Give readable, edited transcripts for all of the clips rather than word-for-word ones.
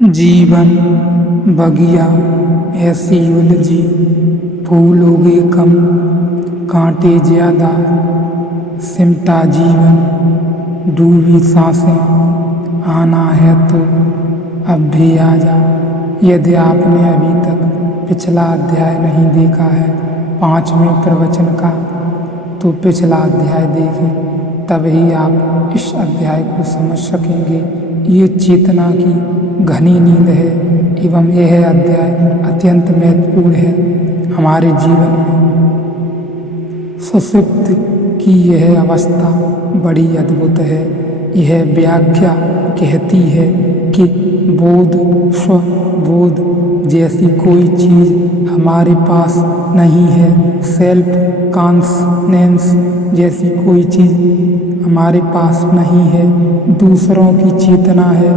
जीवन बगिया ऐसी उलझी, फूल उगे कम कांटे ज्यादा, सिमटा जीवन डूबी सांसें, आना है तो अब भी आजा। यदि आपने अभी तक पिछला अध्याय नहीं देखा है 5वें प्रवचन का, तो पिछला अध्याय देखें, तभी आप इस अध्याय को समझ सकेंगे। ये चेतना की घनी नींद है एवं यह अध्याय अत्यंत महत्वपूर्ण है हमारे जीवन में। सुषुप्ति की यह अवस्था बड़ी अद्भुत है। यह व्याख्या कहती है कि बोध, स्वबोध जैसी कोई चीज हमारे पास नहीं है। सेल्फ कॉन्शनेंस जैसी कोई चीज हमारे पास नहीं है। दूसरों की चेतना है,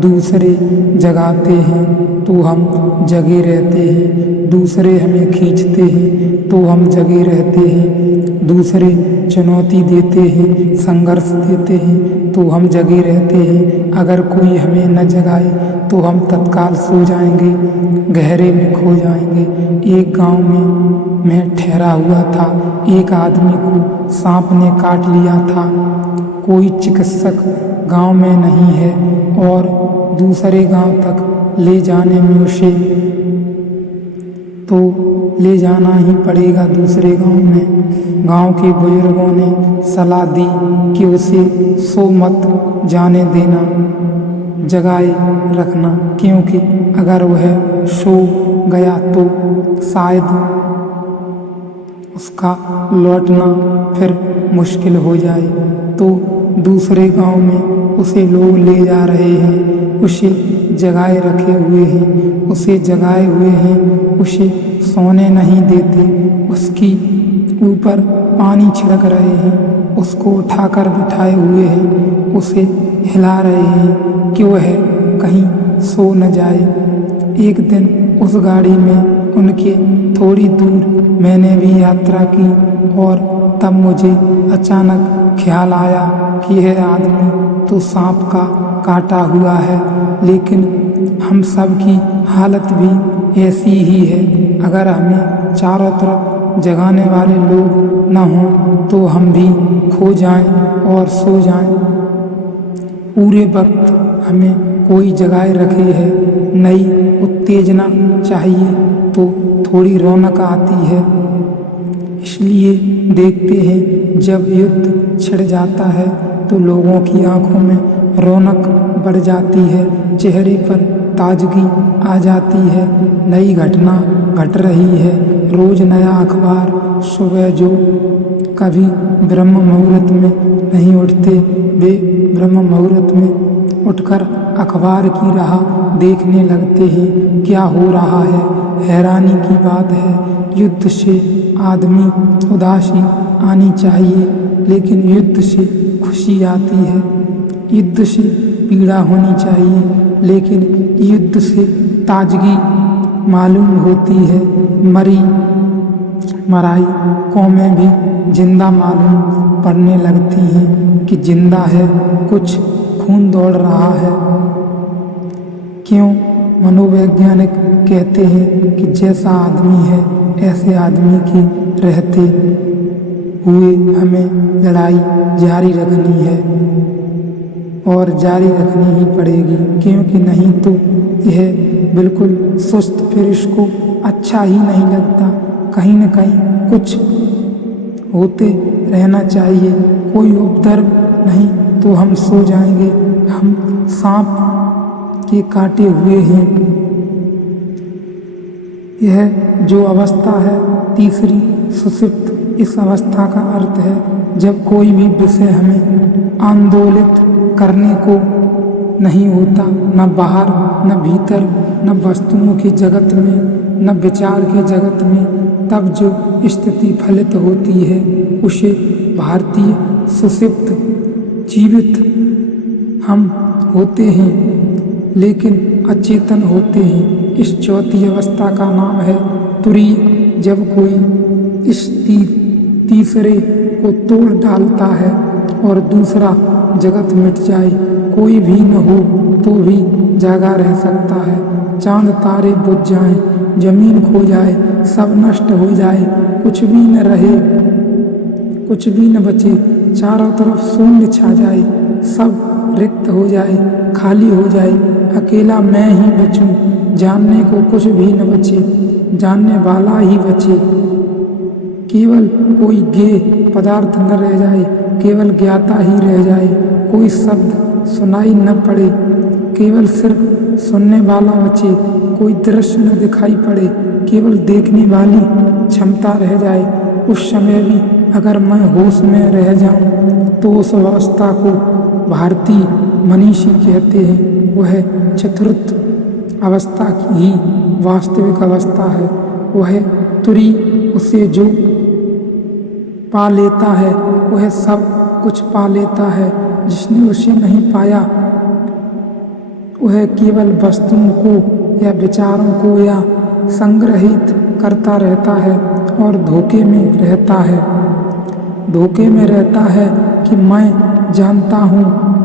दूसरे जगाते हैं तो हम जगे रहते हैं, दूसरे हमें खींचते हैं तो हम जगे रहते हैं, दूसरे चुनौती देते हैं, संघर्ष देते हैं तो हम जगे रहते हैं। अगर कोई हमें न जगाए तो हम तत्काल सो जाएंगे, गहरे में खो जाएंगे। एक गांव में मैं ठहरा हुआ था। एक आदमी को सांप ने काट लिया था। कोई चिकित्सक गांव में नहीं है और दूसरे गांव तक ले जाने में उसे तो ले जाना ही पड़ेगा दूसरे गांव में। गांव के बुजुर्गों ने सलाह दी कि उसे सो मत जाने देना, जगाए रखना, क्योंकि अगर वह सो गया तो शायद उसका लौटना फिर मुश्किल हो जाए। तो दूसरे गांव में उसे लोग ले जा रहे हैं, उसे जगाए रखे हुए हैं, उसे जगाए हुए हैं, उसे सोने नहीं देते, उसकी ऊपर पानी छिड़क रहे हैं, उसको उठाकर बिठाए हुए हैं, उसे हिला रहे हैं कि वह कहीं सो न जाए। एक दिन उस गाड़ी में उनके थोड़ी दूर मैंने भी यात्रा की और तब मुझे अचानक ख्याल आया कि यह आदमी तो सांप का काटा हुआ है, लेकिन हम सब की हालत भी ऐसी ही है। अगर हमें चारों तरफ जगाने वाले लोग न हों तो हम भी खो जाएं और सो जाएं। पूरे वक्त हमें कोई जगाए रखे है। नई उत्तेजना चाहिए तो थोड़ी रौनक आती है। इसलिए देखते हैं जब युद्ध छिड़ जाता है तो लोगों की आंखों में रौनक बढ़ जाती है, चेहरे पर ताजगी आ जाती है, नई घटना घट रही है। रोज नया अखबार। सुबह जो कभी ब्रह्म मुहूर्त में नहीं उठते, वे ब्रह्म मुहूर्त में उठकर अखबार की राह देखने लगते हैं। क्या हो रहा है? हैरानी की बात है। युद्ध से आदमी उदासी आनी चाहिए, लेकिन युद्ध से खुशी आती है। युद्ध से पीड़ा होनी चाहिए, लेकिन युद्ध से ताजगी मालूम होती है। मराई कौमें भी जिंदा मालूम पड़ने लगती हैं कि जिंदा है, कुछ खून दौड़ रहा है। क्यों? मनोवैज्ञानिक कहते हैं कि जैसा आदमी है ऐसे आदमी के रहते हुए हमें लड़ाई जारी रखनी है और जारी रखनी ही पड़ेगी, क्योंकि नहीं तो यह बिल्कुल सुस्त, फिर इसको अच्छा ही नहीं लगता। कहीं न कहीं कुछ होते रहना चाहिए। कोई उपद्रव नहीं तो हम सो जाएंगे। हम सांप के काटे हुए हैं। यह जो अवस्था है तीसरी सुषुप्त, इस अवस्था का अर्थ है जब कोई भी विषय हमें आंदोलित करने को नहीं होता, न बाहर न भीतर, न वस्तुओं के जगत में, न विचार के जगत में। तब जो स्थिति फलित होती है उसे भारतीय सुषुप्त जीवित हम होते हैं, लेकिन अचेतन होते हैं। इस चौथी अवस्था का नाम है तुरीय। जब कोई इस तीसरे को तोड़ डालता है और दूसरा जगत मिट जाए, कोई भी न हो तो भी जागा रह सकता है। चांद तारे बुझ जाएं, जमीन खो जाए, सब नष्ट हो जाए, कुछ भी न रहे, कुछ भी न बचे, चारों तरफ शून्य छा जाए, सब रिक्त हो जाए, खाली हो जाए, अकेला मैं ही बचूं, जानने को कुछ भी न बचे, जानने वाला ही बचे, केवल कोई ज्ञेय पदार्थ न रह जाए, केवल ज्ञाता ही रह जाए, कोई शब्द सुनाई न पड़े, केवल सिर्फ सुनने वाला बचे, कोई दृश्य न दिखाई पड़े, केवल देखने वाली क्षमता रह जाए। उस समय भी अगर मैं होश में रह जाऊं तो उस अवस्था को भारतीय मनीषी कहते हैं। वह चतुर्थ अवस्था की ही वास्तविक अवस्था है। वह तुरी, उसे जो पा लेता है वह सब कुछ पा लेता है। जिसने उसे नहीं पाया वह केवल वस्तुओं को या विचारों को या संग्रहित करता रहता है और धोखे में रहता है। धोखे में रहता है कि मैं जानता हूँ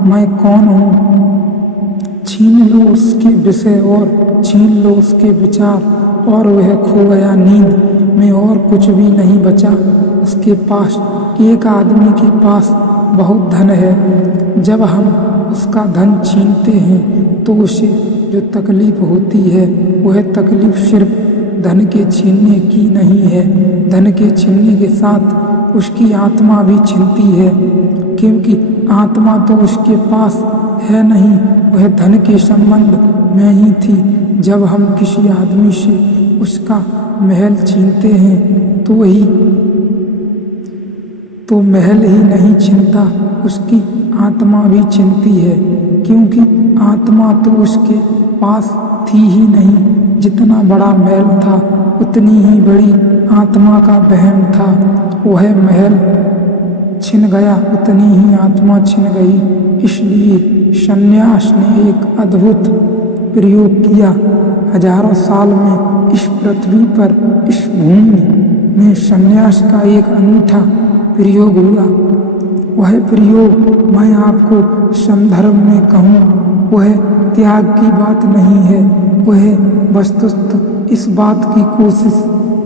मैं कौन हूँ। छीन लो उसके विषय और छीन लो उसके विचार और वह खो गया नींद में और कुछ भी नहीं बचा उसके पास। एक आदमी के पास बहुत धन है, जब हम उसका धन छीनते हैं तो उसे जो तकलीफ होती है वह तकलीफ सिर्फ धन के छीनने की नहीं है, धन के छीनने के साथ उसकी आत्मा भी छिनती है, क्योंकि आत्मा तो उसके पास है नहीं, वह धन के संबंध में ही थी। जब हम किसी आदमी से उसका महल छीनते हैं तो वही तो महल ही नहीं छिनता, उसकी आत्मा भी छिनती है, क्योंकि आत्मा तो उसके पास थी ही नहीं। जितना बड़ा महल था उतनी ही बड़ी आत्मा का वहम था। वह महल छिन गया, उतनी ही आत्मा छिन गई। इसलिए सन्यास ने एक अद्भुत प्रयोग किया। हजारों साल में इस पृथ्वी पर, इस भूमि में सन्यास का एक अनूठा प्रयोग हुआ। वह प्रयोग मैं आपको संदर्भ में कहूँ, वह त्याग की बात नहीं है, वह वस्तुतः इस बात की कोशिश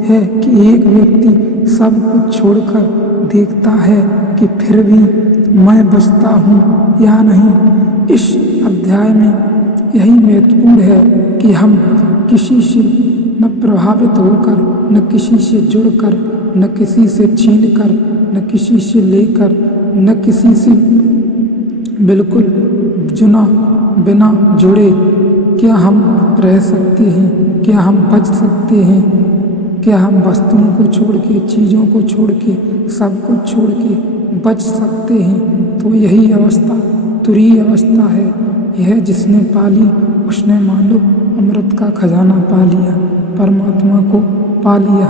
है कि एक व्यक्ति सब कुछ छोड़कर देखता है कि फिर भी मैं बचता हूँ या नहीं। इस अध्याय में यही महत्वपूर्ण है कि हम किसी से न प्रभावित होकर, न किसी से जुड़कर, न किसी से छीनकर, न किसी से लेकर, न किसी से बिल्कुल बिना जुड़े क्या हम रह सकते हैं, क्या हम बच सकते हैं, क्या हम वस्तुओं को छोड़ के, चीज़ों को छोड़ के, सब कुछ छोड़ के बच सकते हैं। तो यही अवस्था तुरीय अवस्था है। यह जिसने पाली उसने मानो अमृत का खजाना पा लिया, परमात्मा को पा लिया।